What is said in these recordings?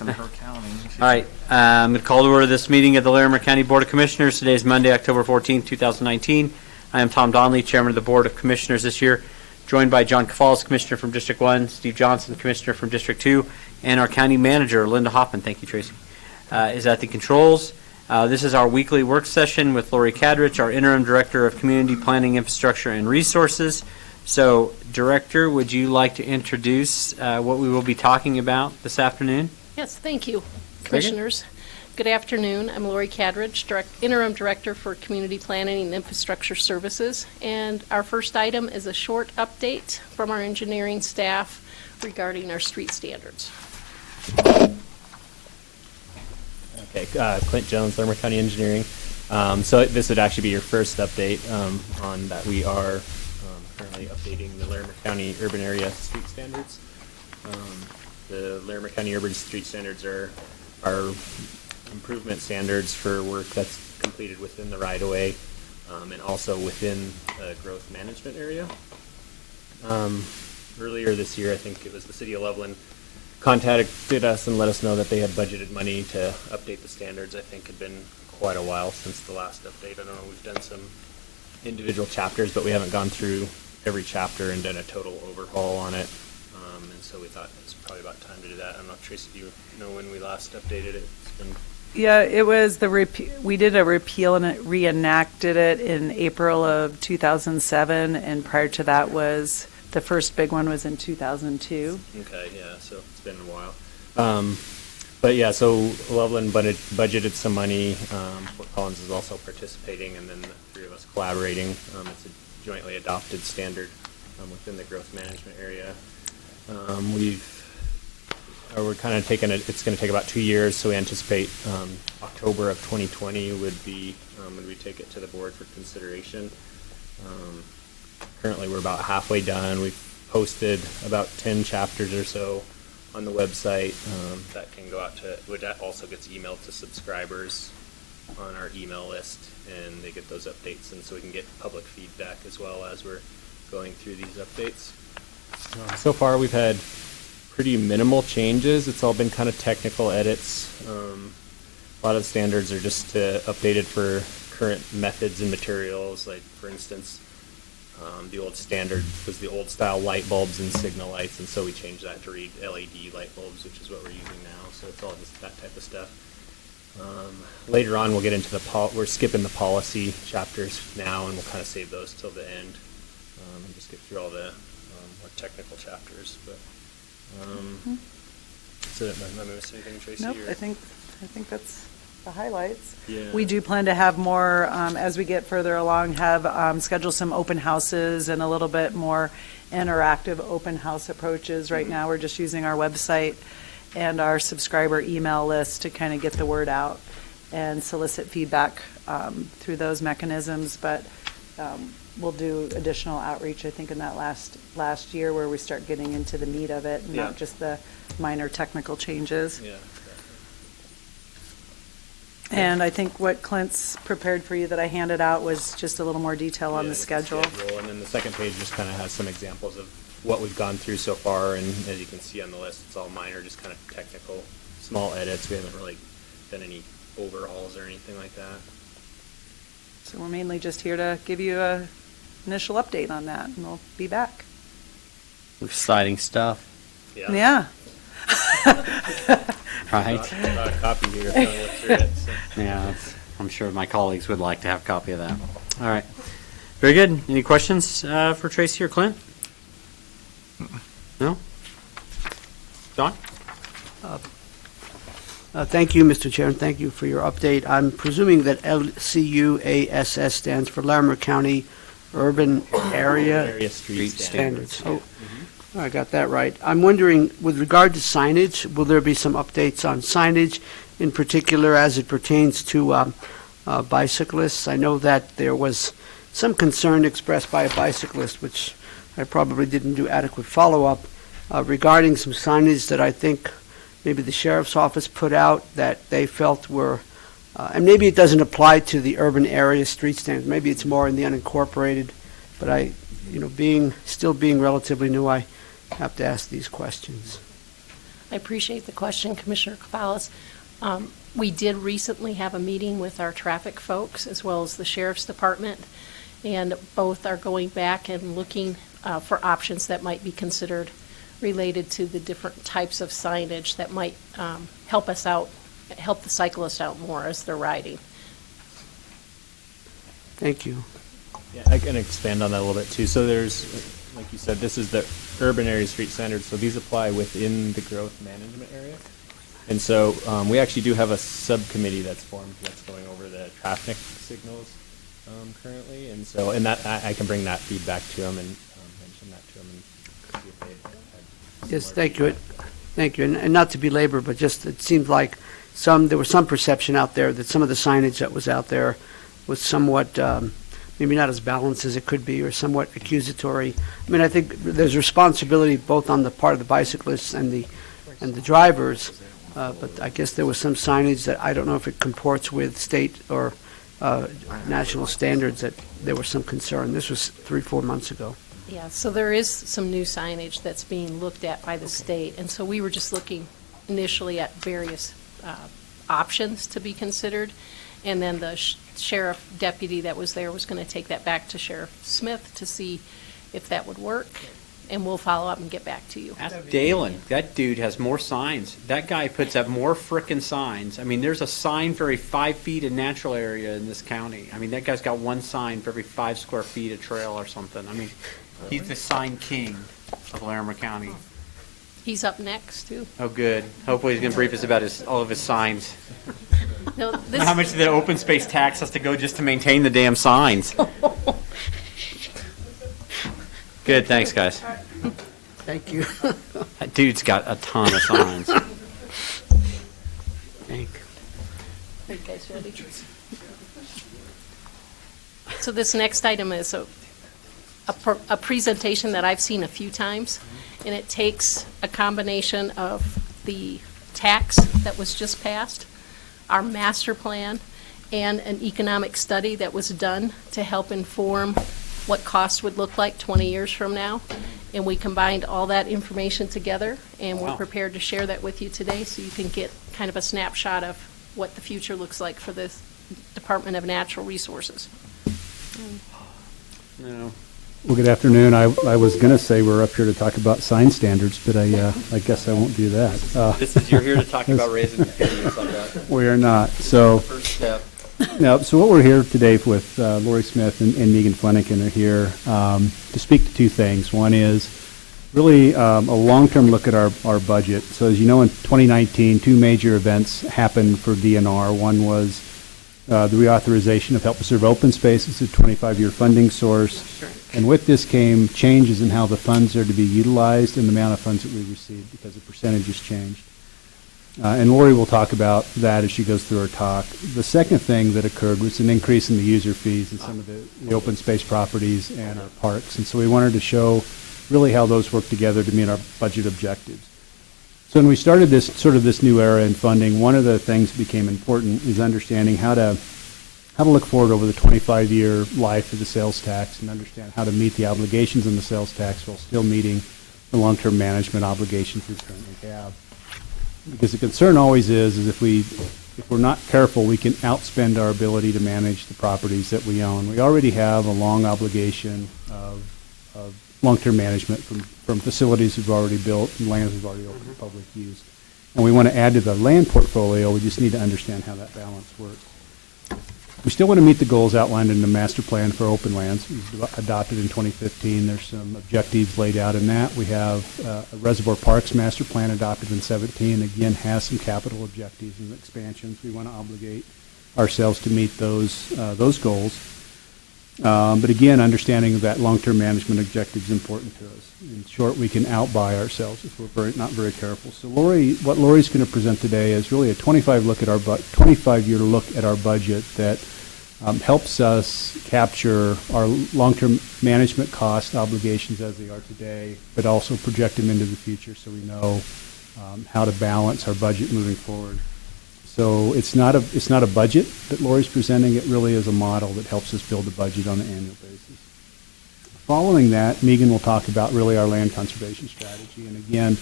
In her county. All right, I'm going to call to order this meeting of the Larimer County Board of Commissioners. Today is Monday, October 14th, 2019. I am Tom Donnelly, Chairman of the Board of Commissioners this year, joined by John Cafalas, Commissioner from District 1, Steve Johnson, Commissioner from District 2, and our County Manager, Linda Hoffman. Thank you, Tracy. Is at the controls. This is our weekly work session with Lori Kadrich, our Interim Director of Community Planning, Infrastructure, and Resources. So, Director, would you like to introduce what we will be talking about this afternoon? Yes, thank you, Commissioners. Good afternoon. I'm Lori Kadrich, Interim Director for Community Planning and Infrastructure Services. And our first item is a short update from our engineering staff regarding our street standards. Okay, Clint Jones, Larimer County Engineering. So this would actually be your first update on that. We are currently updating the Larimer County urban area street standards. The Larimer County urban street standards are improvement standards for work that's completed within the right-of-way and also within the growth management area. Earlier this year, I think it was the City of Loveland contacted us and let us know that they had budgeted money to update the standards. I think it had been quite a while since the last update. I don't know, we've done some individual chapters, but we haven't gone through every chapter and done a total overhaul on it. And so we thought it was probably about time to do that. I don't know, Tracy, do you know when we last updated it? It's been... Yeah, it was we did a repeal and it reenacted it in April of 2007, and prior to that was, the first big one was in 2002. Okay, yeah, so it's been a while. But yeah, so Loveland budgeted some money. Fort Collins is also participating, and then the three of us collaborating. It's a jointly adopted standard within the growth management area. We're kind of taking it. It's going to take about 2 years, so we anticipate October of 2020 would be when we take it to the board for consideration. Currently, we're about halfway done. We've posted about 10 chapters or so on the website that can go out to. That also gets emailed to subscribers on our email list, and they get those updates, and so we can get public feedback as well as we're going through these updates. So far, we've had pretty minimal changes. It's all been kind of technical edits. A lot of the standards are just updated for current methods and materials. Like, for instance, the old standard was the old style light bulbs and signal lights, and so we changed that to read LED light bulbs, which is what we're using now. So it's all just that type of stuff. Later on, we'll get into we're skipping the policy chapters now, and we'll kind of save those till the end and just get through all the more technical chapters. But so, am I missing anything, Tracy? Nope, or? I think that's the highlights. Yeah. We do plan to have more, as we get further along, schedule some open houses and a little bit more interactive open house approaches. Right now, we're just using our website and our subscriber email list to kind of get the word out and solicit feedback through those mechanisms. But we'll do additional outreach, I think, in that last year where we start getting into the meat of it and not just the minor technical changes. Yeah. And I think what Clint's prepared for you that I handed out was just a little more detail on the schedule. And then the second page just kind of has some examples of what we've gone through so far, and as you can see on the list, it's all minor, just kind of technical, small edits. We haven't really done any overhauls or anything like that. So we're mainly just here to give you a initial update on that, and we'll be back. Exciting stuff. Yeah. Right. I brought a copy here if you want to look through it. So. Yeah, I'm sure my colleagues would like to have a copy of that. All right. Very good. Any questions for Tracy or Clint? No? Don? Thank you, Mr. Chair, and thank you for your update. I'm presuming that LCUASS stands for Larimer County Urban Area Street Standards. Yeah. Oh, I got that right. I'm wondering, with regard to signage, will there be some updates on signage, in particular as it pertains to bicyclists? I know that there was some concern expressed by a bicyclist, which I probably didn't do adequate follow-up, regarding some signage that I think maybe the sheriff's office put out that they felt were, and maybe it doesn't apply to the urban area street standards. Maybe it's more in the unincorporated, but still being relatively new, I have to ask these questions. I appreciate the question, Commissioner Cavallis. We did recently have a meeting with our traffic folks as well as the Sheriff's Department, and both are going back and looking for options that might be considered related to the different types of signage that might help us out, help the cyclists out more as they're riding. Thank you. Yeah, I can expand on that a little bit too. So there's, like you said, this is the urban area street standards. So these apply within the growth management area. And so we actually do have a subcommittee that's formed that's going over the traffic signals currently. And so, and that I can bring that feedback to them and mention that to them and see if they had Yes, similar thank you. feedback. Thank you. And not to belabor, but just it seemed like there was some perception out there that some of the signage that was out there was somewhat, maybe not as balanced as it could be, or somewhat accusatory. I mean, I think there's responsibility both on the part of the bicyclists and the drivers, but I guess there was some signage that I don't know if it comports with state or national standards, that there was some concern. This was 3-4 months ago. Yeah, so there is some new signage that's being looked at by the state, and so we were just looking initially at various options to be considered, and then the sheriff deputy that was there was going to take that back to Sheriff Smith to see if that would work, and we'll follow up and get back to you. Ask Dalen. That dude has more signs. That guy puts up more frickin' signs. I mean, there's a sign for every 5 feet of natural area in this county. I mean, that guy's got one sign for every 5 square feet of trail or something. I mean, he's the sign king of Larimer County. He's up next, too. Oh, good. Hopefully he's going to brief us about all of his signs. No, How much the open space tax has to go just to maintain the damn signs. Good, thanks, guys. Thank you. That dude's got a ton of signs. Thank Are you guys ready? So this next item is a presentation that I've seen a few times, and it takes a combination of the tax that was just passed, our master plan, and an economic study that was done to help inform what costs would look like 20 years from now. And we combined all that information together, and we're Wow. prepared to share that with you today so you can get kind of a snapshot of what the future looks like for the Department of Natural Resources. No. Well, good afternoon. I was going to say we're up here to talk about sign standards, but I guess I won't do that. You're here to talk about raising opinions like that. We are not. So, First step. now, so what we're here today with Lori Smith and Megan Flanagan are here to speak to two things. One is really a long-term look at our budget. So as you know, in 2019, two major events happened for DNR. One was the reauthorization of Help Preserve Open Space as a 25-year funding source. Sure. And with this came changes in how the funds are to be utilized and the amount of funds that we receive because the percentages changed. And Lori will talk about that as she goes through her talk. The second thing that occurred was an increase in the user fees in some of the open space properties and our parks. And so we wanted to show really how those work together to meet our budget objectives. So when we started this new era in funding, one of the things that became important is understanding how to look forward over the 25-year life of the sales tax and understand how to meet the obligations in the sales tax while still meeting the long-term management obligations we currently have. Because the concern always is if we're not careful, we can outspend our ability to manage the properties that we own. We already have a long obligation of long-term management from facilities we've already built and lands we've already opened to public use. And we want to add to the land portfolio. We just need to understand how that balance works. We still want to meet the goals outlined in the master plan for open lands. It was adopted in 2015. There's some objectives laid out in that. We have a Reservoir Parks master plan adopted in 17. Again, has some capital objectives and expansions. We want to obligate ourselves to meet those goals. But again, understanding that long-term management objective is important to us. In short, we can outbuy ourselves if we're not very careful. So what Lori's going to present today is really a 25-year look at our budget that helps us capture our long-term management cost obligations as they are today, but also project them into the future so we know how to balance our budget moving forward. So it's not a budget that Lori's presenting. It really is a model that helps us build a budget on an annual basis. Following that, Megan will talk about really our land conservation strategy. And again,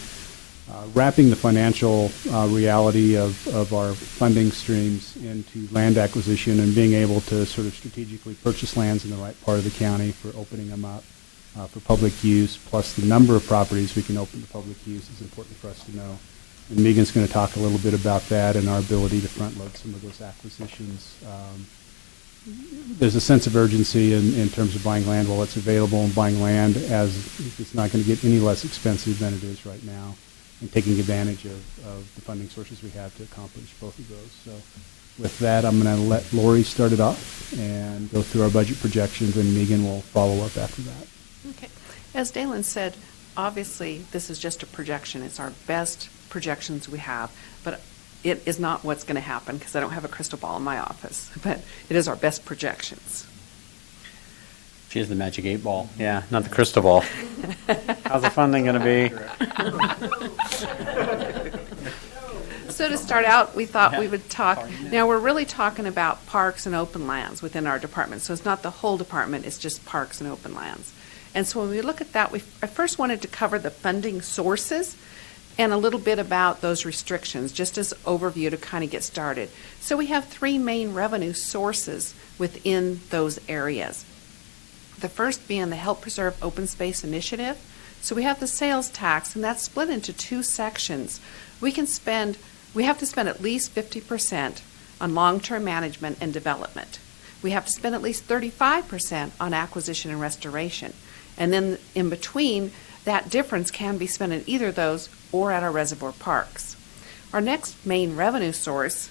wrapping the financial reality of our funding streams into land acquisition and being able to sort of strategically purchase lands in the right part of the county for opening them up for public use, plus the number of properties we can open to public use is important for us to know. And Megan's going to talk a little bit about that and our ability to front load some of those acquisitions. There's a sense of urgency in terms of buying land while it's available, and buying land as it's not going to get any less expensive than it is right now, and taking advantage of the funding sources we have to accomplish both of those. So with that, I'm going to let Lori start it off and go through our budget projections, and Megan will follow up after that. Okay. As Dalen said, obviously, this is just a projection. It's our best projections we have, but it is not what's going to happen because I don't have a crystal ball in my office, but it is our best projections. She has the magic 8 ball. Yeah, not the crystal ball. How's the funding going to be? So to start out, we thought we would talk, now we're really talking about parks and open lands within our department. So it's not the whole department, it's just parks and open lands. And so when we look at that, I first wanted to cover the funding sources and a little bit about those restrictions, just as overview to kind of get started. So we have 3 main revenue sources within those areas. The first being the Help Preserve Open Space Initiative. So we have the sales tax, and that's split into 2 sections. We have to spend at least 50% on long-term management and development. We have to spend at least 35% on acquisition and restoration. And then in between, that difference can be spent in either of those or at our reservoir parks. Our next main revenue source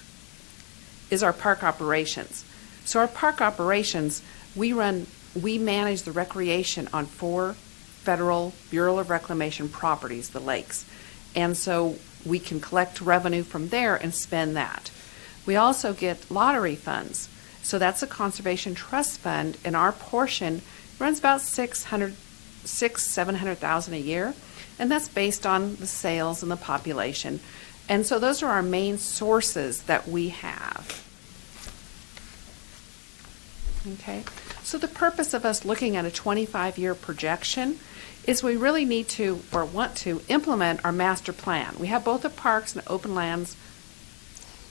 is our park operations. So our park operations, we manage the recreation on 4 federal Bureau of Reclamation properties, the lakes. And so we can collect revenue from there and spend that. We also get lottery funds. So that's a conservation trust fund, and our portion runs about $700,000 a year, and that's based on the sales and the population. And so those are our main sources that we have. Okay, so the purpose of us looking at a 25-year projection is we really need to, or want to, implement our master plan. We have both a parks and open lands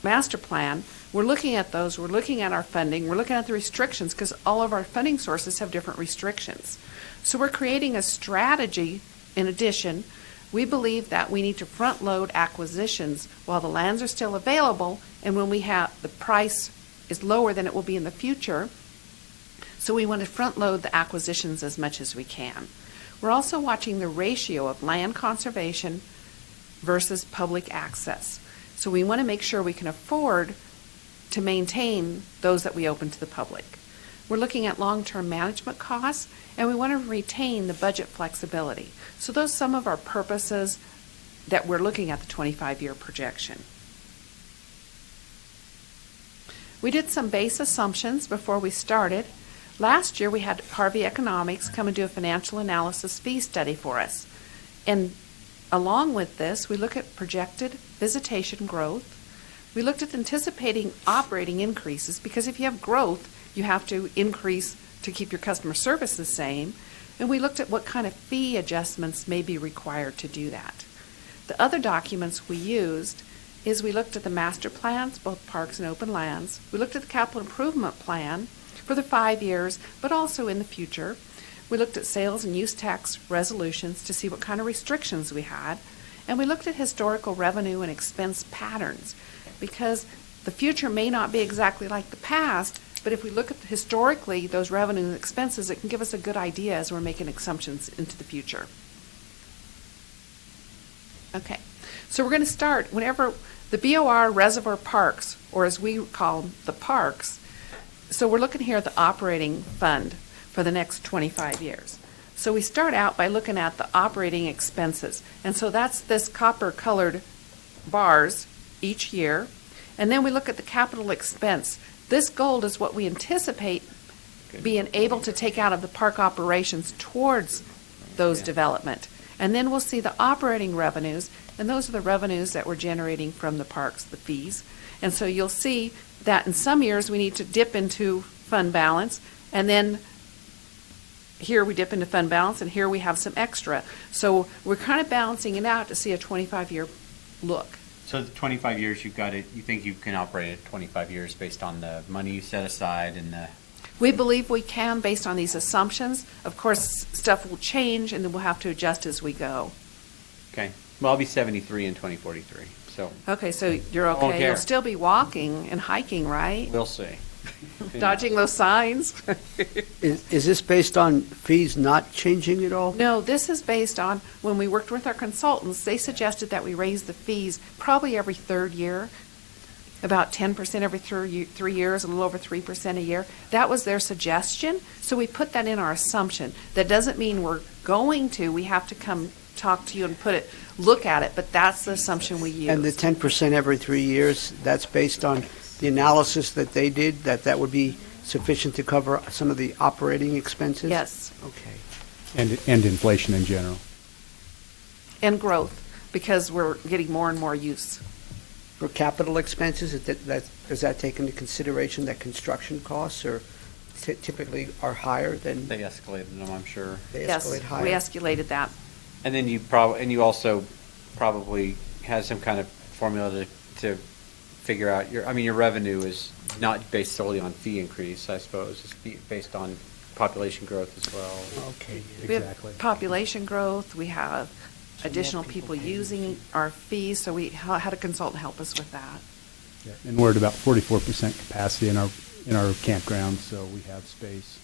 master plan. We're looking at those, we're looking at our funding, we're looking at the restrictions because all of our funding sources have different restrictions. So we're creating a strategy. In addition, we believe that we need to front load acquisitions while the lands are still available and when we have the price is lower than it will be in the future. So we want to front load the acquisitions as much as we can. We're also watching the ratio of land conservation versus public access. So we want to make sure we can afford to maintain those that we open to the public. We're looking at long-term management costs, and we want to retain the budget flexibility. So those are some of our purposes that we're looking at the 25-year projection. We did some base assumptions before we started. Last year, we had Harvey Economics come and do a financial analysis fee study for us. And along with this, we look at projected visitation growth. We looked at anticipating operating increases, because if you have growth, you have to increase to keep your customer service the same. And we looked at what kind of fee adjustments may be required to do that. The other documents we used is we looked at the master plans, both parks and open lands. We looked at the capital improvement plan for the 5 years, but also in the future. We looked at sales and use tax resolutions to see what kind of restrictions we had. And we looked at historical revenue and expense patterns, because the future may not be exactly like the past, but if we look at historically those revenue and expenses, it can give us a good idea as we're making assumptions into the future. Okay, so we're going to start whenever the BOR reservoir parks, or as we call them, the parks. So we're looking here at the operating fund for the next 25 years. So we start out by looking at the operating expenses. And so that's this copper-colored bars each year. And then we look at the capital expense. This gold is what we anticipate being able to take out of the park operations towards those development. And then we'll see the operating revenues, and those are the revenues that we're generating from the parks, the fees. And so you'll see that in some years we need to dip into fund balance, and then here we dip into fund balance, and here we have some extra. So we're kind of balancing it out to see a 25-year look. So the 25 years, you've got it, you think you can operate at 25 years based on the money you set aside and the, We believe we can based on these assumptions. Of course, stuff will change, and then we'll have to adjust as we go. okay. Well, I'll be 73 in 2043, so Okay, so you're Won't okay. care. You'll still be walking and hiking, right? we'll see. Dodging those signs? Is this based on fees not changing at all? No, this is based on, when we worked with our consultants, they suggested that we raise the fees probably every third year, about 10% every 3 years, a little over 3% a year. That was their suggestion, so we put that in our assumption. That doesn't mean we're going to, we have to come talk to you and look at it, but that's the assumption we use. And the 10% every 3 years, that's based on the analysis that they did, that would be sufficient to cover some of the operating expenses? Yes, Okay. And inflation in general. and growth, because we're getting more and more use. For capital expenses, does that take into consideration that construction costs are typically are higher than They escalated them, I'm sure. they Yes, escalate higher? we escalated that. And then you also probably had some kind of formula to figure out your revenue is not based solely on fee increase, I suppose. It's based on population growth as well. Okay. We have Exactly. population growth, we have additional people using our fees, so we had a consultant help us with that. Yeah. And we're at about 44% capacity in our campground, so we have space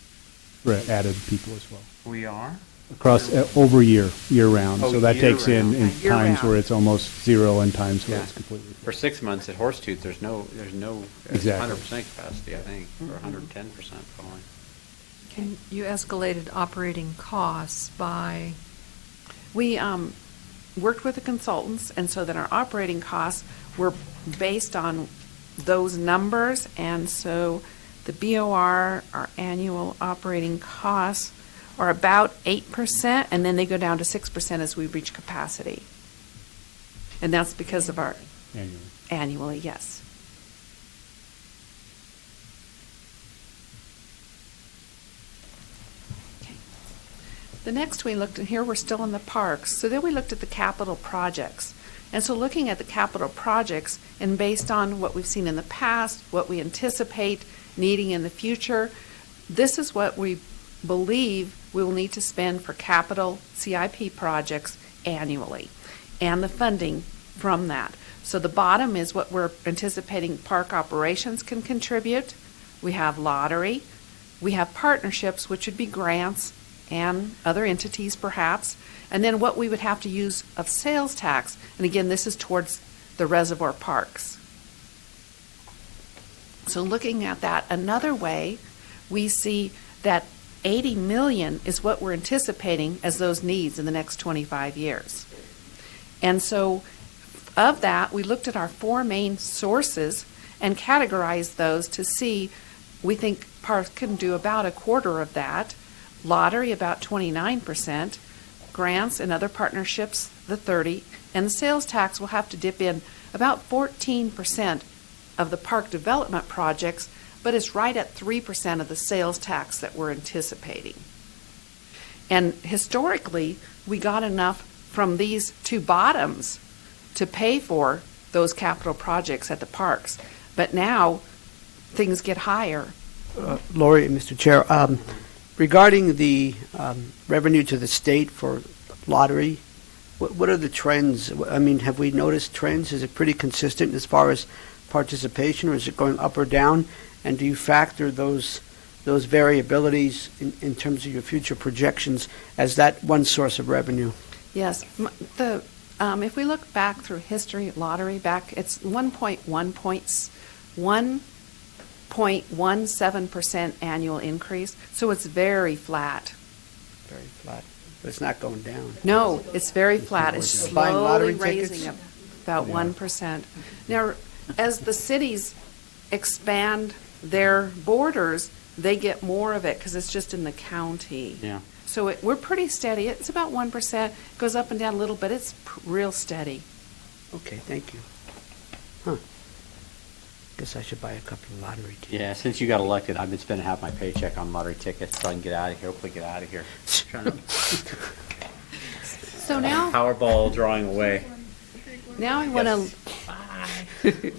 for added people as well. We are? Across, over year-round. Oh, So that takes in year-round. Yeah, times year-round. where it's almost zero and times where Yeah. it's completely. For 6 months at Horsetooth, there's no Exactly. 100% capacity, I think, or 110% probably. And you escalated operating costs by, We worked with the consultants, and so that our operating costs were based on those numbers, and so the BOR, our annual operating costs, are about 8%, and then they go down to 6% as we reach capacity. And that's because of our Annually. annually, yes. Okay. The next we looked at here, we're still in the parks. So then we looked at the capital projects. And so looking at the capital projects and based on what we've seen in the past, what we anticipate needing in the future, this is what we believe we will need to spend for capital CIP projects annually and the funding from that. So the bottom is what we're anticipating park operations can contribute. We have lottery. We have partnerships, which would be grants and other entities perhaps. And then what we would have to use of sales tax. And again, this is towards the reservoir parks. So looking at that another way, we see that 80 million is what we're anticipating as those needs in the next 25 years. And so of that, we looked at our four main sources and categorized those to see, we think parks can do about a quarter of that, lottery about 29%, grants and other partnerships the 30%, and the sales tax will have to dip in about 14% of the park development projects, but it's right at 3% of the sales tax that we're anticipating. And historically, we got enough from these two bottoms to pay for those capital projects at the parks. But now, things get higher. Lori and Mr. Chair, regarding the revenue to the state for lottery, what are the trends? I mean, have we noticed trends? Is it pretty consistent as far as participation, or is it going up or down? And do you factor those variabilities in terms of your future projections as that one source of revenue? Yes. If we look back through history, lottery back, it's 1.17% annual increase, so it's very flat. Very flat, but it's not going down. No, it's very flat. It's Buying slowly lottery raising tickets? about 1%. Now, as the cities expand their borders, they get more of it because it's just in the county. Yeah. So we're pretty steady. It's about 1%. Goes up and down a little bit. It's real steady. Okay, thank you. Huh. Guess I should buy a couple of lottery tickets. Yeah, since you got elected, I've been spending half my paycheck on lottery tickets so I can get out of here, hopefully get out of here. So now, Powerball drawing away. now I want to,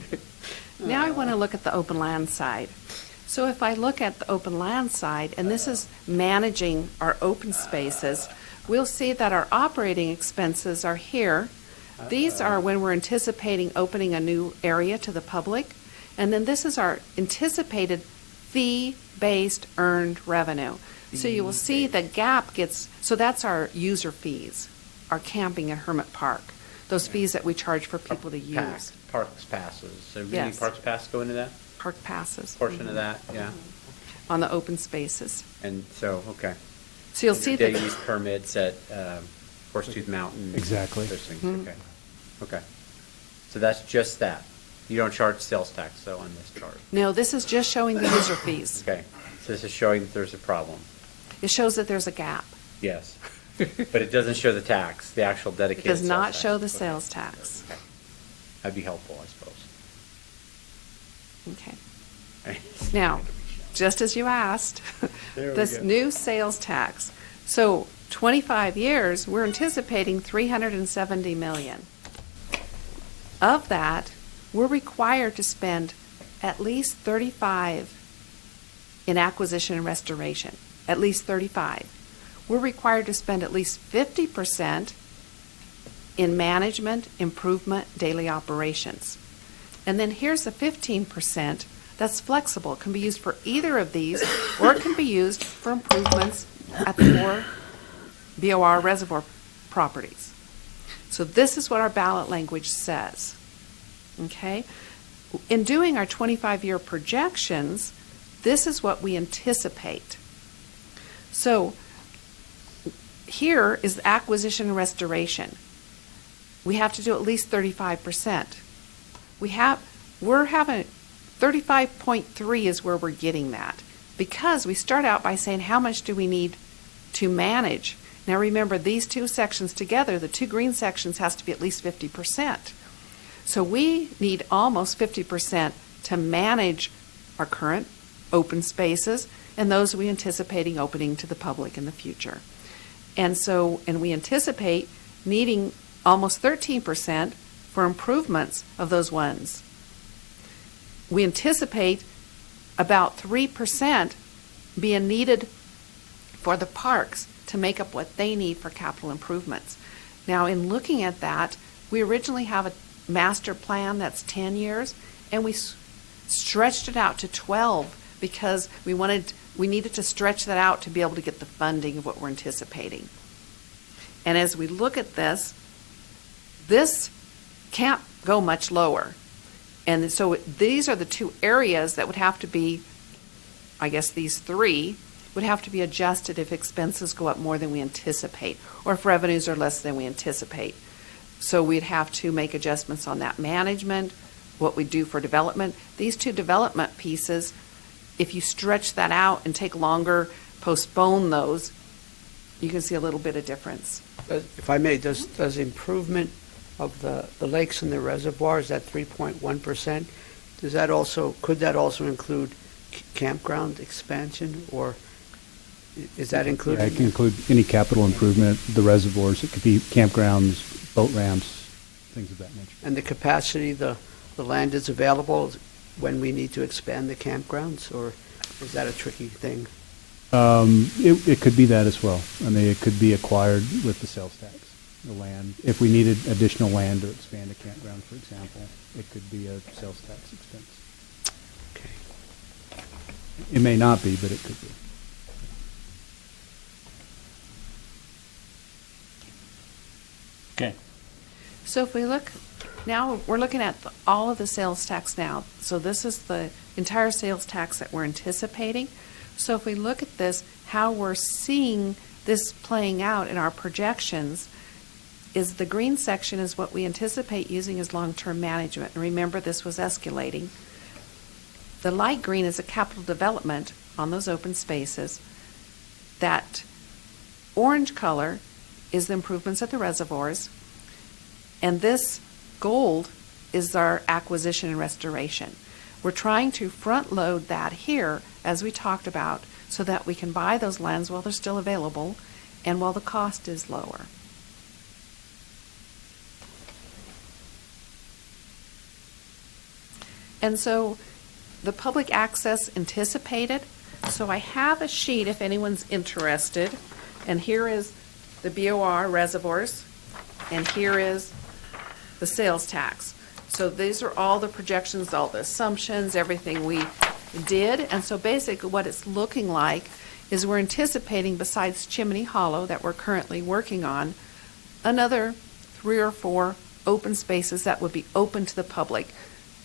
now I want to look at the open land side. So if I look at the open land side, and this is managing our open spaces, we'll see that our operating expenses are here. These are when we're anticipating opening a new area to the public. And then this is our anticipated fee-based earned revenue. So you will see the gap gets, so that's our user fees, our camping at Hermit Park, those fees that we charge for people to use. Parks passes. So any Yes. parks pass go into that? Park passes. Portion of that, yeah. On the open spaces. And so, okay. So you'll see Day that, use permits at Horsetooth Mountain. Exactly. Those things, Mhm. okay. Okay. So that's just that. You don't charge sales tax, though, on this chart. no, this is just showing the user fees. Okay. So this is showing that there's a problem. It shows that there's a gap. Yes. But it doesn't show the tax, the actual It dedicated does sales not tax. show the Okay. sales tax. Okay. That'd be helpful, I suppose. Okay. Now, just as you asked, There we this go. new sales tax. So 25 years, we're anticipating 370 million. Of that, we're required to spend at least 35 in acquisition and restoration, at least 35. We're required to spend at least 50% in management, improvement, daily operations. And then here's the 15% that's flexible. It can be used for either of these, or it can be used for improvements at the 4 BOR reservoir properties. So this is what our ballot language says. Okay? In doing our 25-year projections, this is what we anticipate. So here is acquisition and restoration. We have to do at least 35%. We're having 35.3 is where we're getting that, because we start out by saying how much do we need to manage. Now remember, these two sections together, the two green sections, has to be at least 50%. So we need almost 50% to manage our current open spaces and those we anticipating opening to the public in the future. And we anticipate needing almost 13% for improvements of those ones. We anticipate about 3% being needed for the parks to make up what they need for capital improvements. Now, in looking at that, we originally have a master plan that's 10 years, and we stretched it out to 12 because we needed to stretch that out to be able to get the funding of what we're anticipating. And as we look at this can't go much lower. And so these are the two areas that would have to be, I guess these three, would have to be adjusted if expenses go up more than we anticipate, or if revenues are less than we anticipate. So we'd have to make adjustments on that management, what we do for development. These two development pieces, if you stretch that out and take longer, postpone those, you can see a little bit of difference. If I may, does improvement of the lakes and the reservoirs, that 3.1%, could that also include campground expansion, or is that included? Yeah, it can include any capital improvement, the reservoirs, it could be campgrounds, boat ramps, things of that nature. And the capacity, the land is available when we need to expand the campgrounds, or is that a tricky thing? It could be that as well. I mean, it could be acquired with the sales tax, the land. If we needed additional land to expand a campground, for example, it could be a sales tax expense. Okay. It may not be, but it could be. Okay. So if we look, now we're looking at all of the sales tax now. So this is the entire sales tax that we're anticipating. So if we look at this, how we're seeing this playing out in our projections is the green section is what we anticipate using as long-term management. And remember, this was escalating. The light green is a capital development on those open spaces. That orange color is the improvements at the reservoirs. And this gold is our acquisition and restoration. We're trying to front load that here, as we talked about, so that we can buy those lands while they're still available and while the cost is lower. And so the public access anticipated, so I have a sheet if anyone's interested, and here is the BOR reservoirs, and here is the sales tax. So these are all the projections, all the assumptions, everything we did, and so basically what it's looking like is we're anticipating, besides Chimney Hollow that we're currently working on, another 3 or 4 open spaces that would be open to the public.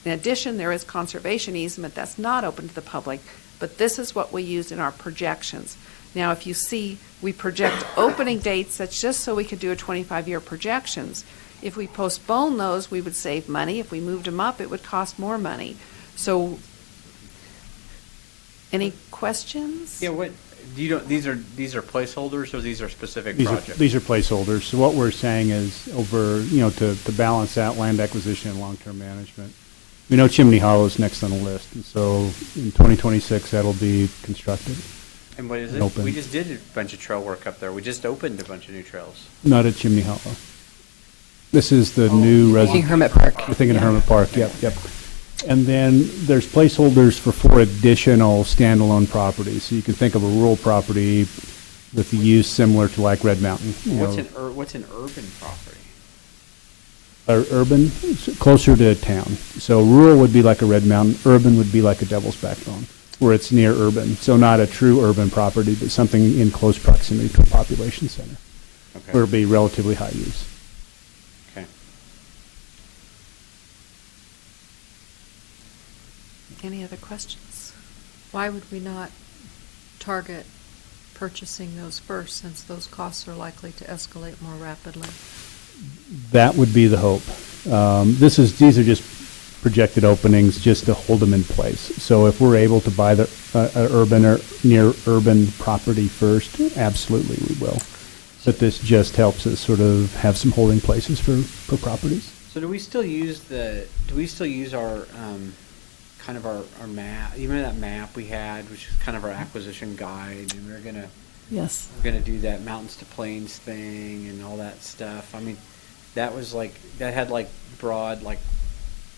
In addition, there is conservation easement that's not open to the public, but this is what we used in our projections. Now, if you see, we project opening dates, that's just so we could do a 25-year projections. If we postpone those, we would save money. If we moved them up, it would cost more money. So, any questions? Yeah, what, these are placeholders, or these are specific These projects? are placeholders. So what we're saying is over, to balance out land acquisition and long-term management. We know Chimney Hollow is next on the list, and so in 2026, that'll be constructed. And what is it? Open. We just did a bunch of trail work up there. We just opened a bunch of new trails. Not at Chimney Hollow. This is the new residential. Hermit Park. You're thinking Hermit Park, yep. And then there's placeholders for 4 additional standalone properties. So you can think of a rural property with the use similar to like Red Mountain. What's an urban property? Urban, closer to town. So rural would be like a Red Mountain. Urban would be like a Devil's Backbone, where it's near urban. So not a true urban property, but something in close proximity to a population center, Okay. where it'll be relatively high use. Okay. Any other questions? Why would we not target purchasing those first, since those costs are likely to escalate more rapidly? That would be the hope. These are just projected openings just to hold them in place. So if we're able to buy the urban or near urban property first, absolutely we will. But this just helps us sort of have some holding places for properties. So do we still use our kind of our map? You remember that map we had, which is kind of our acquisition guide, and we're gonna do that mountains to plains thing and all that stuff. I mean, that had broad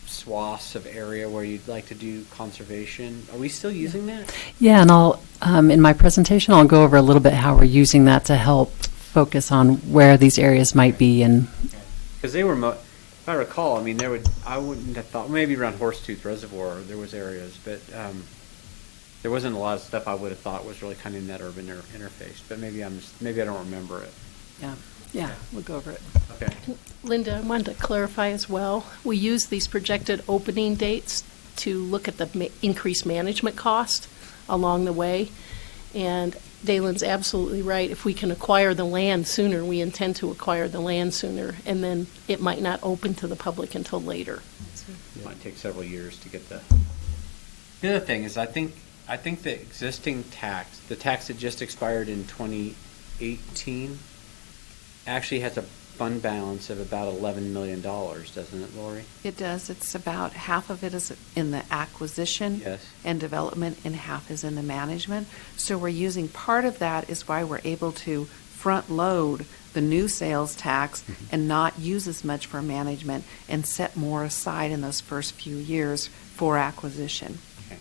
swaths of area where you'd like to do conservation. Are we still using that? Yeah, and I'll, in my presentation, I'll go over a little bit how we're using that to help focus on where these areas might be. And Because they were, if I recall, I mean, I wouldn't have thought, maybe around Horsetooth Reservoir there was areas, but there wasn't a lot of stuff I would have thought was really kind of in that urban interface. But maybe I don't remember it. yeah, we'll go over it. Okay. Linda, I wanted to clarify as well. We use these projected opening dates to look at the increased management cost along the way. And Dalen's absolutely right. If we can acquire the land sooner, we intend to acquire the land sooner, and then it might not open to the public until later. It might take several years to get the. The other thing is, I think the existing tax, the tax that just expired in 2018, actually has a fund balance of about $11 million, doesn't it, Lori? It does. It's about half of it is in the acquisition Yes. and development, and half is in the management. So we're using part of that is why we're able to front load the new sales tax and not use as much for management and set more aside in those first few years for acquisition. Okay.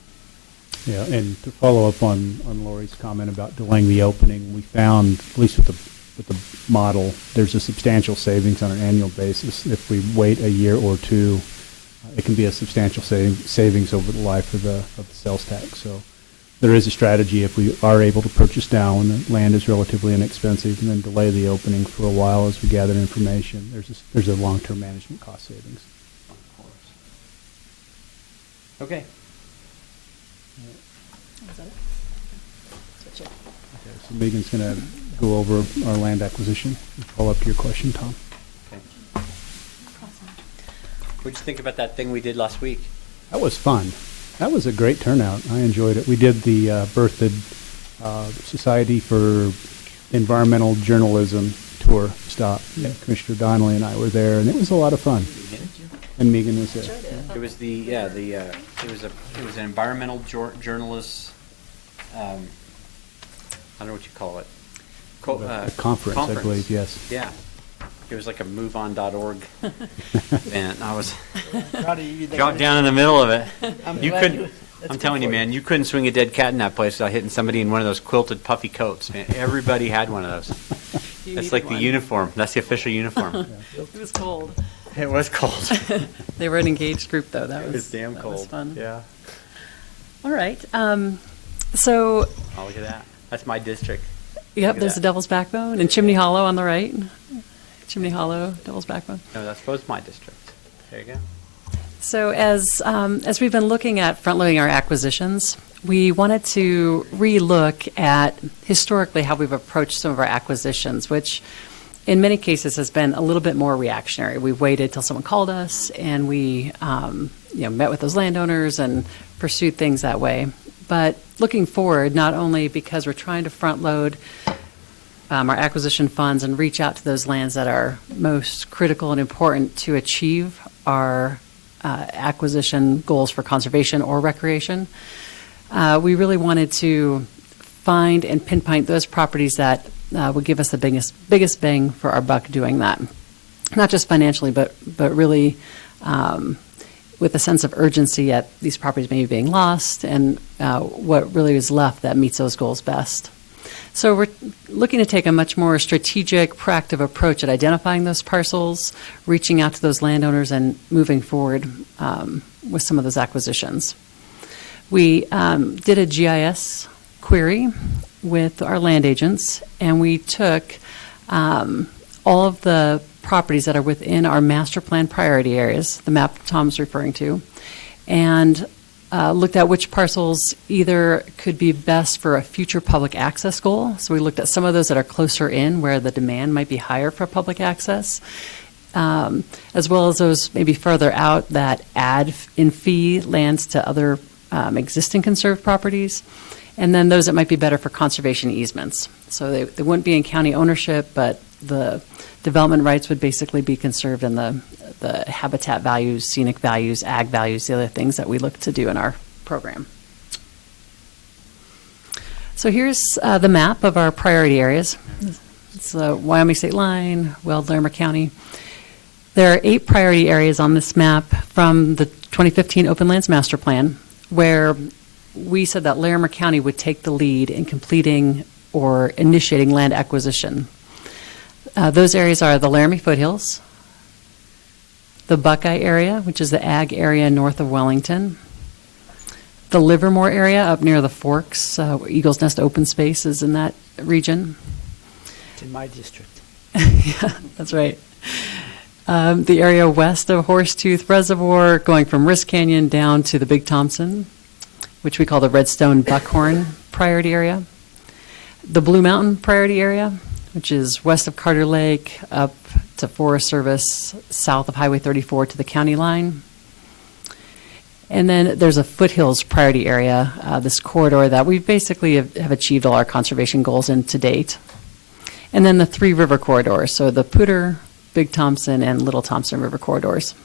Yeah, and to follow up on Lori's comment about delaying the opening, we found, at least with the model, there's a substantial savings on an annual basis. If we wait a year or two, it can be a substantial savings over the life of the sales tax. So there is a strategy if we are able to purchase now when the land is relatively inexpensive, and then delay the opening for a while as we gather information. There's a long-term management cost savings. Of course. Okay. Is that it? Switch it. Okay, so Megan's going to go over our land acquisition and follow up to your question, Tom. Okay. What'd you think about that thing we did last week? That was fun. That was a great turnout. I enjoyed it. We did the Berthoud Society for Environmental Journalism tour stop. Commissioner Donnelly and I were there, and it was a lot of fun. And Megan was there. It was it was an environmental journalist, I don't know what you call it. A conference, I believe, yes. Yeah. It was like a moveon.org event. I was dropped down in the middle of it. I'm telling you, man, you couldn't swing a dead cat in that place without hitting somebody in one of those quilted puffy coats, man. Everybody had one of those. That's like the uniform. That's the official uniform. It was cold. It was cold. They were an engaged group, though. That It was damn that cold. was fun. Yeah. All right. So, Oh, look at that. That's my district. yep, at there's that. the Devil's Backbone and Chimney Hollow on the right. Chimney Hollow, Devil's Backbone. No, that's both my district. There you go. So as we've been looking at front-loading our acquisitions, we wanted to re-look at historically how we've approached some of our acquisitions, which in many cases has been a little bit more reactionary. We waited till someone called us and we met with those landowners and pursued things that way. But looking forward, not only because we're trying to front-load our acquisition funds and reach out to those lands that are most critical and important to achieve our acquisition goals for conservation or recreation. We really wanted to find and pinpoint those properties that would give us the biggest bang for our buck doing that. Not just financially, but really with a sense of urgency at these properties maybe being lost and what really is left that meets those goals best. So we're looking to take a much more strategic, proactive approach at identifying those parcels, reaching out to those landowners, and moving forward with some of those acquisitions. We did a GIS query with our land agents, and we took all of the properties that are within our master plan priority areas, the map Tom's referring to, and looked at which parcels either could be best for a future public access goal. So we looked at some of those that are closer in where the demand might be higher for public access, as well as those maybe further out that add in fee lands to other existing conserved properties, and then those that might be better for conservation easements. So they wouldn't be in county ownership, but the development rights would basically be conserved in the habitat values, scenic values, ag values, the other things that we look to do in our program. So here's the map of our priority areas. It's the Wyoming State Line, Weld, Larimer County. There are 8 priority areas on this map from the 2015 Open Lands Master Plan, where we said that Larimer County would take the lead in completing or initiating land acquisition. Those areas are the Laramie Foothills, the Buckeye area, which is the ag area north of Wellington, the Livermore area up near the Forks, Eagles Nest Open Space is in that region. It's in my district. Yeah, that's right. The area west of Horsetooth Reservoir, going from Risk Canyon down to the Big Thompson, which we call the Redstone Buckhorn priority area. The Blue Mountain priority area, which is west of Carter Lake up to Forest Service, south of Highway 34 to the county line. And then there's a foothills priority area, this corridor that we basically have achieved all our conservation goals in to date. And then the 3 river corridors, so the Poudre, Big Thompson, and Little Thompson River corridors.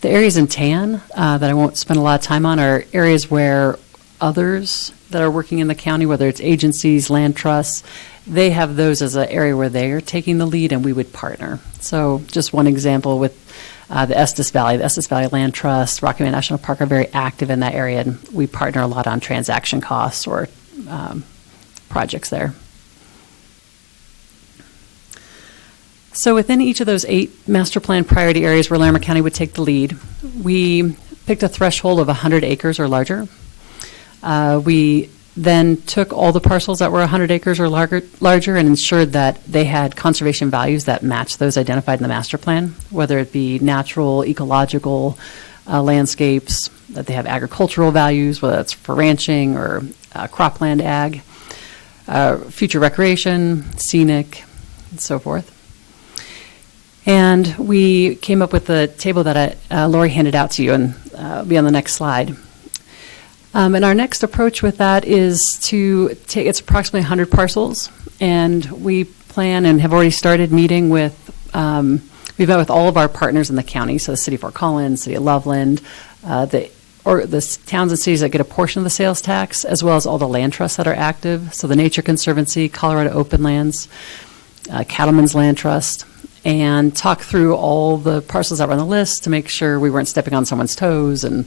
The areas in tan that I won't spend a lot of time on are areas where others that are working in the county, whether it's agencies, land trusts, they have those as an area where they are taking the lead and we would partner. So just one example with the Estes Valley Land Trust, Rocky Mountain National Park are very active in that area, and we partner a lot on transaction costs or projects there. So within each of those 8 master plan priority areas where Larimer County would take the lead, we picked a threshold of 100 acres or larger. We then took all the parcels that were 100 acres or larger and ensured that they had conservation values that matched those identified in the master plan, whether it be natural, ecological landscapes, that they have agricultural values, whether that's for ranching or cropland ag, future recreation, scenic, and so forth. And we came up with the table that Lori handed out to you, and be on the next slide. And our next approach with that is to take, it's approximately 100 parcels, and we plan and have already started meeting with We've met with all of our partners in the county, so the City of Fort Collins, City of Loveland, the towns and cities that get a portion of the sales tax, as well as all the land trusts that are active, so the Nature Conservancy, Colorado Open Lands, Cattlemen's Land Trust, and talk through all the parcels that were on the list to make sure we weren't stepping on someone's toes, and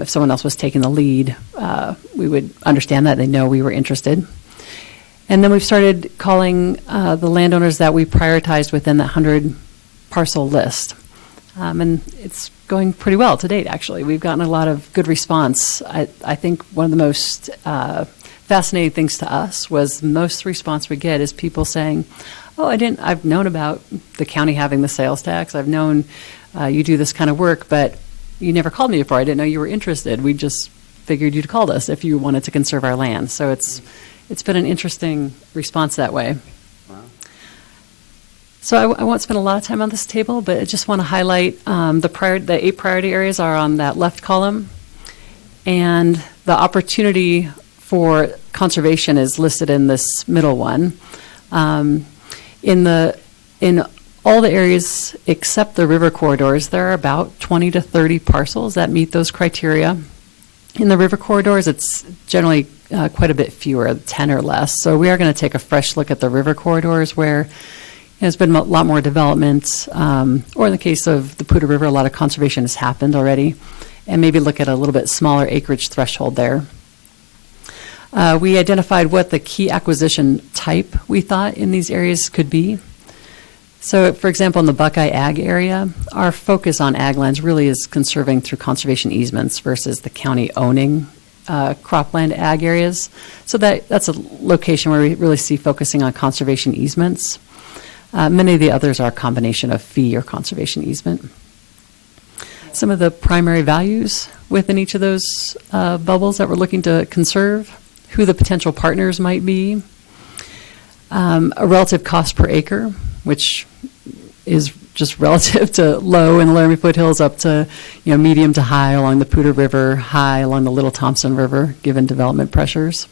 if someone else was taking the lead, we would understand that, they know we were interested. And then we've started calling the landowners that we prioritized within that 100 parcel list. And it's going pretty well to date, actually. We've gotten a lot of good response. I think one of the most fascinating things to us was most response we get is people saying, oh, I've known about the county having the sales tax. I've known you do this kind of work, but you never called me before. I didn't know you were interested. We just figured you'd called us if you wanted to conserve our land. So it's been an interesting response that way. Wow. So I won't spend a lot of time on this table, but I just want to highlight the 8 priority areas are on that left column, and the opportunity for conservation is listed in this middle one. In all the areas except the river corridors, there are about 20 to 30 parcels that meet those criteria. In the river corridors, it's generally quite a bit fewer, 10 or less. So we are going to take a fresh look at the river corridors where there's been a lot more development, or in the case of the Poudre River, a lot of conservation has happened already, and maybe look at a little bit smaller acreage threshold there. We identified what the key acquisition type we thought in these areas could be. So, for example, in the Buckeye Ag area, our focus on ag lands really is conserving through conservation easements versus the county owning cropland ag areas. So that's a location where we really see focusing on conservation easements. Many of the others are a combination of fee or conservation easement. Some of the primary values within each of those bubbles that we're looking to conserve, who the potential partners might be, a relative cost per acre, which is just relative to low in the Laramie foothills up to medium to high along the Poudre River, high along the Little Thompson River, given development pressures.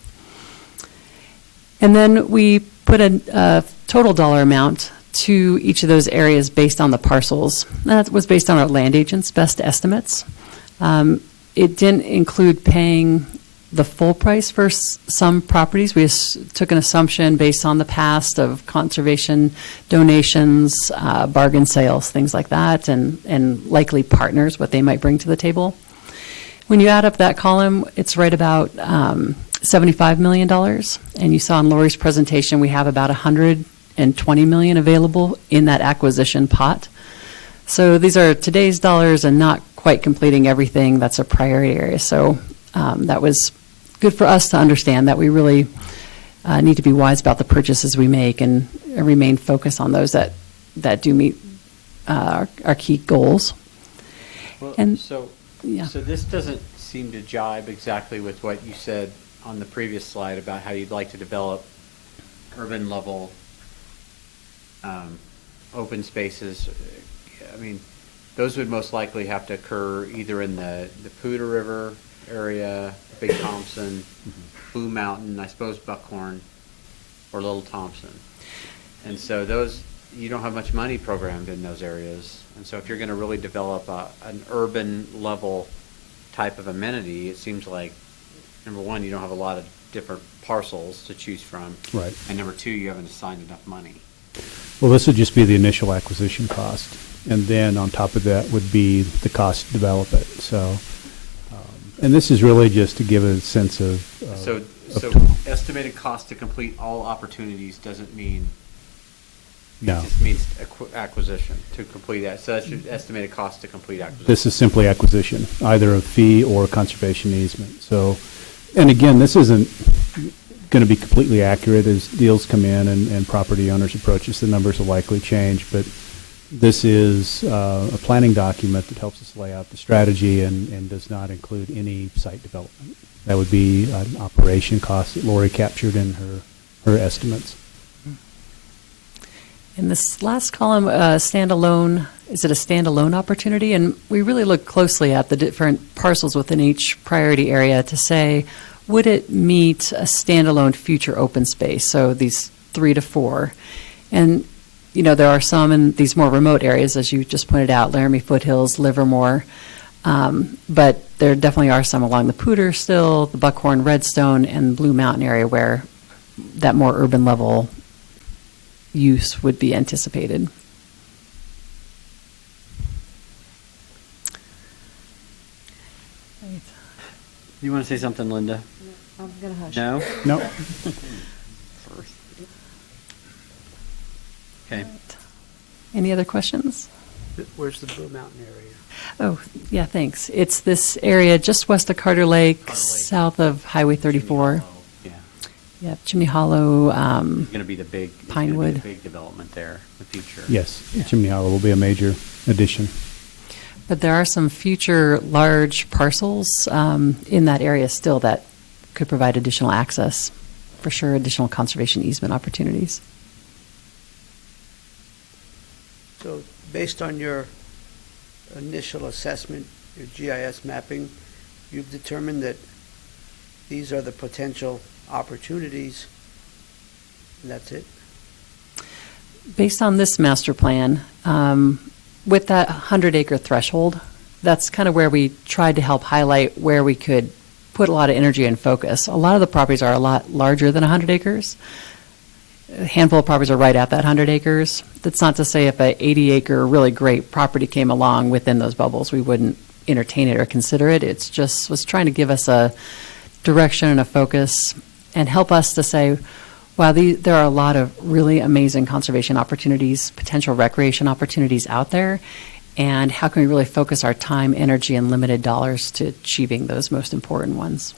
And then we put a total dollar amount to each of those areas based on the parcels. That was based on our land agent's best estimates. It didn't include paying the full price for some properties. We took an assumption based on the past of conservation donations, bargain sales, things like that, and likely partners, what they might bring to the table. When you add up that column, it's right about $75 million. And you saw in Lori's presentation, we have about $120 million available in that acquisition pot. So these are today's dollars and not quite completing everything that's a priority area. So that was good for us to understand that we really need to be wise about the purchases we make and remain focused on those that do meet our key goals. Well, And- so yeah. this doesn't seem to jibe exactly with what you said on the previous slide about how you'd like to develop urban level open spaces. I mean, those would most likely have to occur either in the Poudre River area, Big Thompson, Blue Mountain, I suppose Buckhorn, or Little Thompson. And so those, you don't have much money programmed in those areas. And so if you're going to really develop an urban level type of amenity, it seems like, number one, you don't have a lot of different parcels to choose from. Right. And number two, you haven't assigned enough money. Well, this would just be the initial acquisition cost, and then on top of that would be the cost to develop it. So, and this is really just to give a sense of. So total. estimated cost to complete all opportunities doesn't mean, No, it just means acquisition to complete that. So that's your estimated cost to complete acquisition. this is simply acquisition, either a fee or conservation easement. So, and again, this isn't going to be completely accurate as deals come in and property owners approach us. The numbers will likely change, but this is a planning document that helps us lay out the strategy and does not include any site development. That would be an operation cost that Lori captured in her estimates. In this last column, standalone, is it a standalone opportunity? And we really look closely at the different parcels within each priority area to say, would it meet a standalone future open space? So these 3 to 4. And there are some in these more remote areas, as you just pointed out, Laramie Foothills, Livermore. But there definitely are some along the Poudre still, the Buckhorn, Redstone, and Blue Mountain area where that more urban level use would be anticipated. You want to say something, Linda? I'm going to hush. No? No, Okay. Any other questions? Where's the Blue Mountain area? Oh, yeah, thanks. It's this area just west of Carter Lake, south of Highway 34. Yeah. Yeah, Chimney Hollow. It's going to be the big, it's gonna be Pinewood. the big development there in the future. yes, Chimney Hollow will be a major addition. But there are some future large parcels in that area still that could provide additional access, for sure, additional conservation easement opportunities. So based on your initial assessment, your GIS mapping, you've determined that these are the potential opportunities, and that's it? Based on this master plan, with that 100-acre threshold, that's kind of where we tried to help highlight where we could put a lot of energy and focus. A lot of the properties are a lot larger than 100 acres. A handful of properties are right at that 100 acres. That's not to say if an 80-acre really great property came along within those bubbles, we wouldn't entertain it or consider it. It's just was trying to give us a direction and a focus and help us to say, wow, there are a lot of really amazing conservation opportunities, potential recreation opportunities out there, and how can we really focus our time, energy, and limited dollars to achieving those most important ones?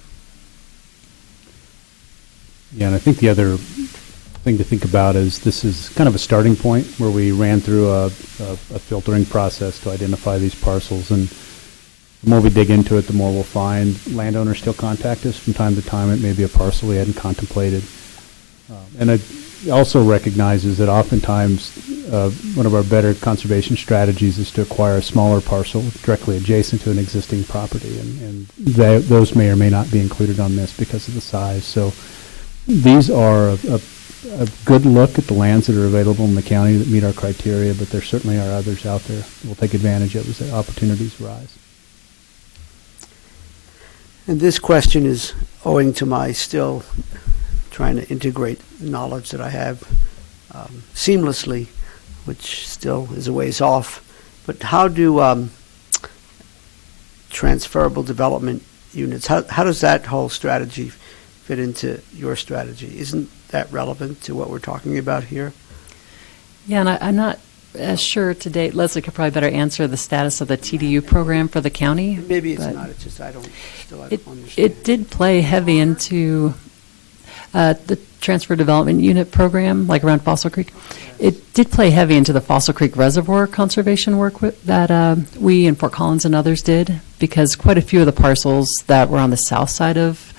Yeah, and I think the other thing to think about is this is kind of a starting point where we ran through a filtering process to identify these parcels, and the more we dig into it, the more we'll find landowners still contact us from time to time. It may be a parcel we hadn't contemplated. And it also recognizes that oftentimes one of our better conservation strategies is to acquire a smaller parcel directly adjacent to an existing property, and those may or may not be included on this because of the size. So these are a good look at the lands that are available in the county that meet our criteria, but there certainly are others out there we'll take advantage of as the opportunities arise. And this question is owing to my still trying to integrate knowledge that I have seamlessly, which still is a ways off. But how do transferable development units, how does that whole strategy fit into your strategy? Isn't that relevant to what we're talking about here? Yeah, and I'm not as sure to date. Leslie could probably better answer the status of the TDU program for the county. Maybe it's but not, it's just I don't understand. It did play heavy into the transfer development unit program, like around Fossil Creek. It did play heavy into the Fossil Creek Reservoir conservation work that we and Fort Collins and others did, because quite a few of the parcels that were on the south side of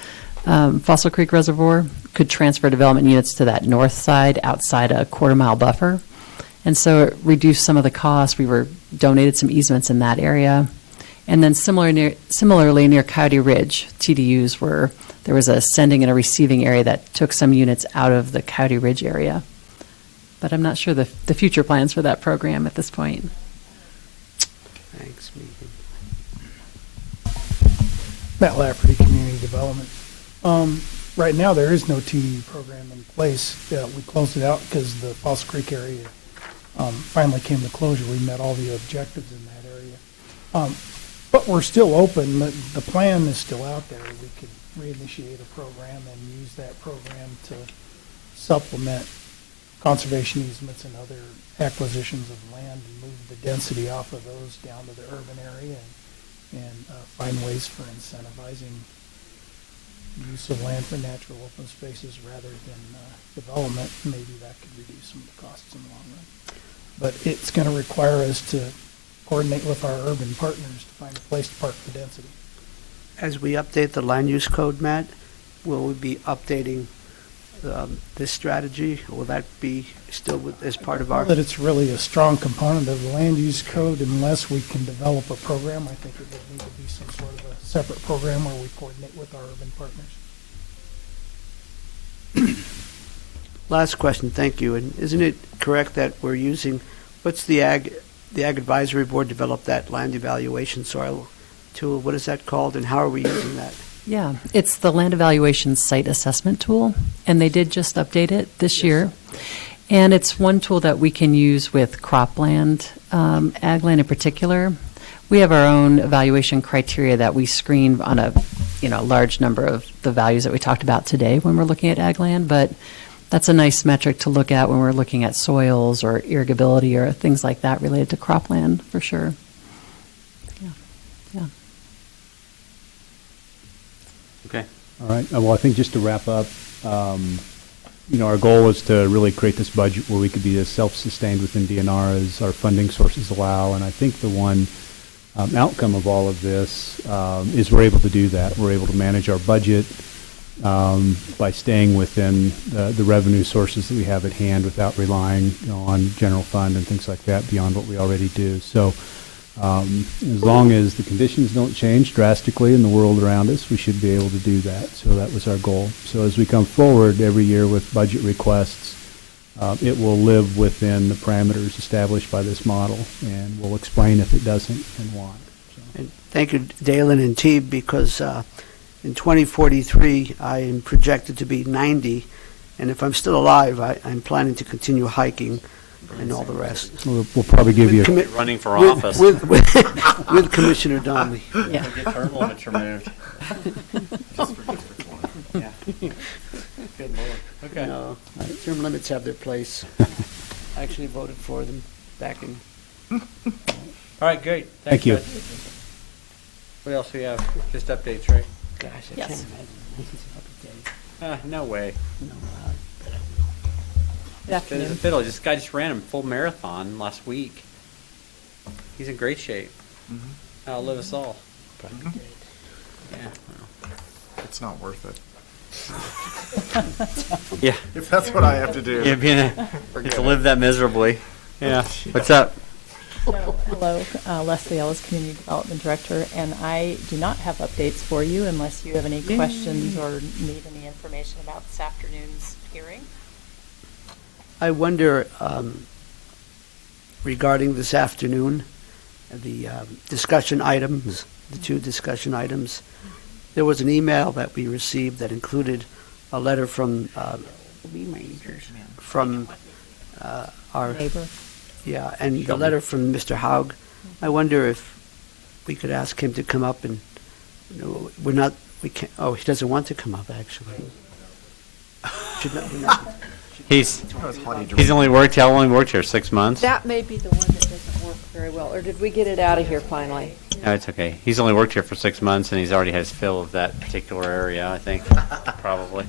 Fossil Creek Reservoir could transfer development units to that north side outside a quarter-mile buffer. And so it reduced some of the costs. We were donated some easements in that area. And then similarly near Coyote Ridge, TDUs were, there was a sending and a receiving area that took some units out of the Coyote Ridge area. But I'm not sure the future plans for that program at this point. Thanks, Megan. Matt Lafferty, Community Development. Right now, there is no TDU program in place. We closed it out because the Fossil Creek area finally came to closure. We met all the objectives in that area. But we're still open. The plan is still out there. We could reinitiate a program and use that program to supplement conservation easements and other acquisitions of land and move the density off of those down to the urban area and find ways for incentivizing use of land for natural open spaces rather than development. Maybe that could reduce some of the costs in the long run. But it's going to require us to coordinate with our urban partners to find a place to park the density. As we update the land use code, Matt, will we be updating this strategy? Will that be still as part of our? That it's really a strong component of the land use code. Unless we can develop a program, I think it would need to be some sort of a separate program where we coordinate with our urban partners. Last question, thank you. And isn't it correct that we're using, what's the Ag Advisory Board developed that land evaluation soil tool? What is that called, and how are we using that? Yeah, it's the land evaluation site assessment tool, and they did just update it this year. And it's one tool that we can use with cropland, ag land in particular. We have our own evaluation criteria that we screen on a large number of the values that we talked about today when we're looking at ag land, but that's a nice metric to look at when we're looking at soils or irrigability or things like that related to cropland, for sure. Yeah. Okay. All right. Well, I think just to wrap up, our goal is to really create this budget where we could be as self-sustained within DNR as our funding sources allow. And I think the one outcome of all of this is we're able to do that. We're able to manage our budget by staying within the revenue sources that we have at hand without relying on general fund and things like that beyond what we already do. So as long as the conditions don't change drastically in the world around us, we should be able to do that. So that was our goal. So as we come forward every year with budget requests, it will live within the parameters established by this model, and we'll explain if it doesn't and why. So. And thank you, Dalen and Teeb, because in 2043, I am projected to be 90, and if I'm still alive, I'm planning to continue hiking and all the rest. We'll probably give you Running for office. With Commissioner Donnelly. Yeah. Get term limits removed. Yeah. Good Lord. Okay. No, term limits have their place. I actually voted for them back in. All right, great. Thank you. Bud. What else do we have? Just updates, right? Gosh, I Yes. can't imagine. No way. No, Good afternoon. Fiddle. This guy just ran a full marathon last week. He's in great shape. I'll live us all. Yeah. It's not worth it. Yeah. If that's what I have to do. Yeah, to live that miserably. Yeah. What's up? Hello, Leslie Ellis, Community Development Director, and I do not have updates for you unless you have any questions or need any information about this afternoon's hearing. I wonder, regarding this afternoon, the discussion items, the two discussion items, there was an email that we received that included a letter from our Neighbor. yeah, and the letter from Mr. Haug. I wonder if we could ask him to come up and we can't. Oh, he doesn't want to come up actually. We're not. He's only worked. How long worked here? 6 months. That may be the one that doesn't work very well, or did we get it out of here finally? No, it's okay. He's only worked here for 6 months, and he's already had his fill of that particular area. I think probably.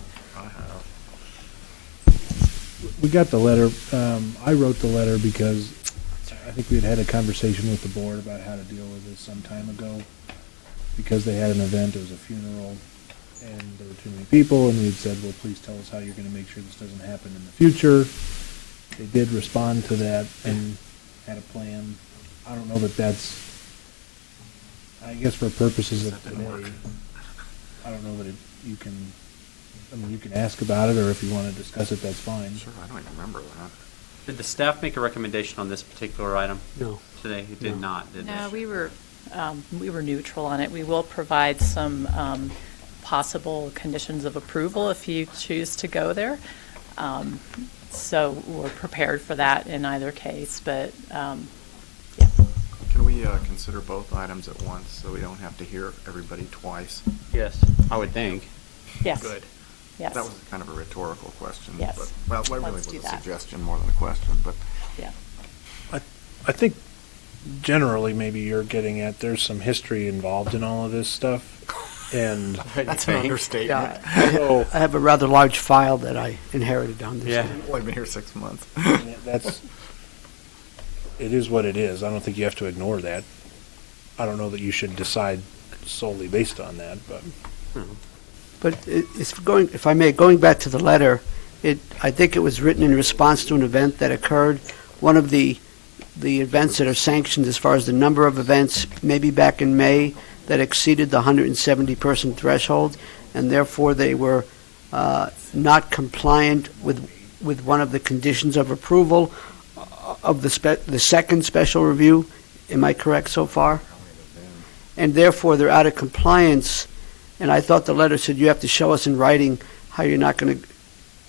We got the letter. I wrote the letter because I think we had had a conversation with the board about how to deal with this some time ago. Because they had an event, it was a funeral, and there were too many people, and we had said, well, please tell us how you're going to make sure this doesn't happen in the future. They did respond to that and had a plan. I don't know that that's, I guess for purposes of today, I don't know that you can ask about it, or if you want to discuss it, that's fine. Sure, I don't even remember that. Did the staff make a recommendation on this particular item No. today? It did not, did No, they? we were neutral on it. We will provide some possible conditions of approval if you choose to go there. So we're prepared for that in either case, but yeah. Can we consider both items at once so we don't have to hear everybody twice? Yes, I would think. Yes. Good. Yes. That was kind of a rhetorical question. Yes. But, well, it really Let's was do a that. suggestion more than a question, but Yeah. I think generally maybe you're getting at there's some history involved in all of this stuff, and that's an understatement. Yeah, so I have a rather large file that I inherited on this. Yeah. I've only been here 6 months. it is what it is. I don't think you have to ignore that. I don't know that you should decide solely based on that, but But if I may, going back to the letter, I think it was written in response to an event that occurred. One of the events that are sanctioned as far as the number of events, maybe back in May, that exceeded the 170-person threshold, and therefore they were not compliant with with one of the conditions of approval of the second special review. Am I correct so far? And therefore, they're out of compliance. And I thought the letter said you have to show us in writing how you're not going to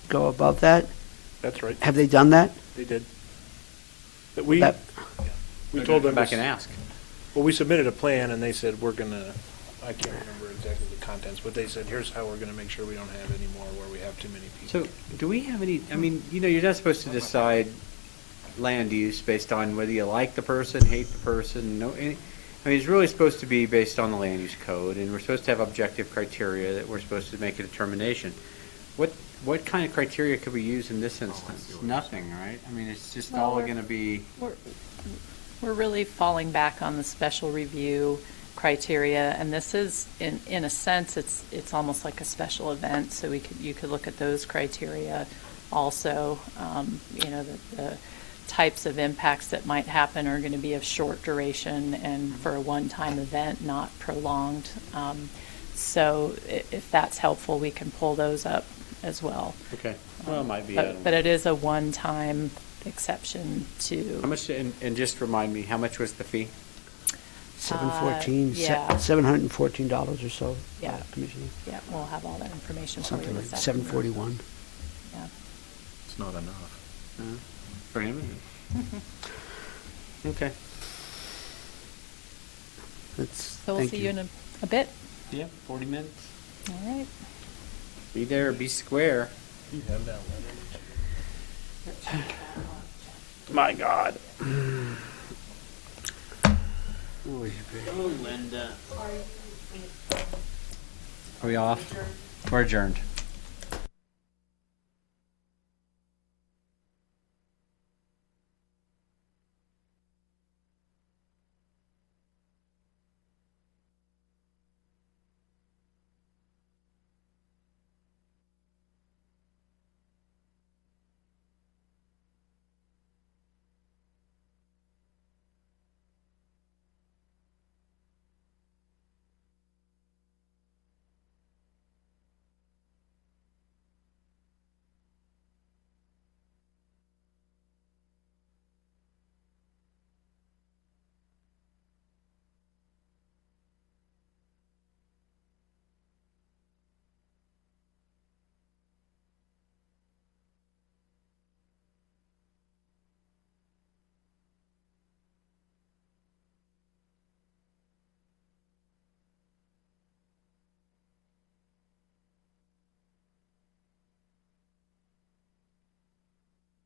go above that. That's right. Have they done that? They did. But we That- told them, Come back and ask. well, we submitted a plan and they said, we're gonna, I can't remember exactly the contents, but they said, here's how we're gonna make sure we don't have any more where we have too many people. So, do we have any, I mean, you're not supposed to decide land use based on whether you like the person, hate the person, I mean, it's really supposed to be based on the land use code, and we're supposed to have objective criteria that we're supposed to make a determination. What kind of criteria could we use in this instance? Nothing, right? I mean, it's just Well, all we're- gonna be, We're really falling back on the special review criteria, and this is, in a sense, it's almost like a special event, so you could look at those criteria also. The types of impacts that might happen are going to be of short duration and for a one-time event, not prolonged. So if that's helpful, we can pull those up as well. okay, well, it might be. But it is a one-time exception to. How much, and just remind me, how much was the fee? Yeah. $714 or so. Yeah. Commissioner. Yeah, we'll have all that information for you Something like this afternoon. 741. Yeah. It's not enough. For him? Okay. So we'll see you in a bit. Yeah, 40 minutes. All right. Be there, be square. You have that letter. My God. Oh, Linda. Are we off? We're adjourned.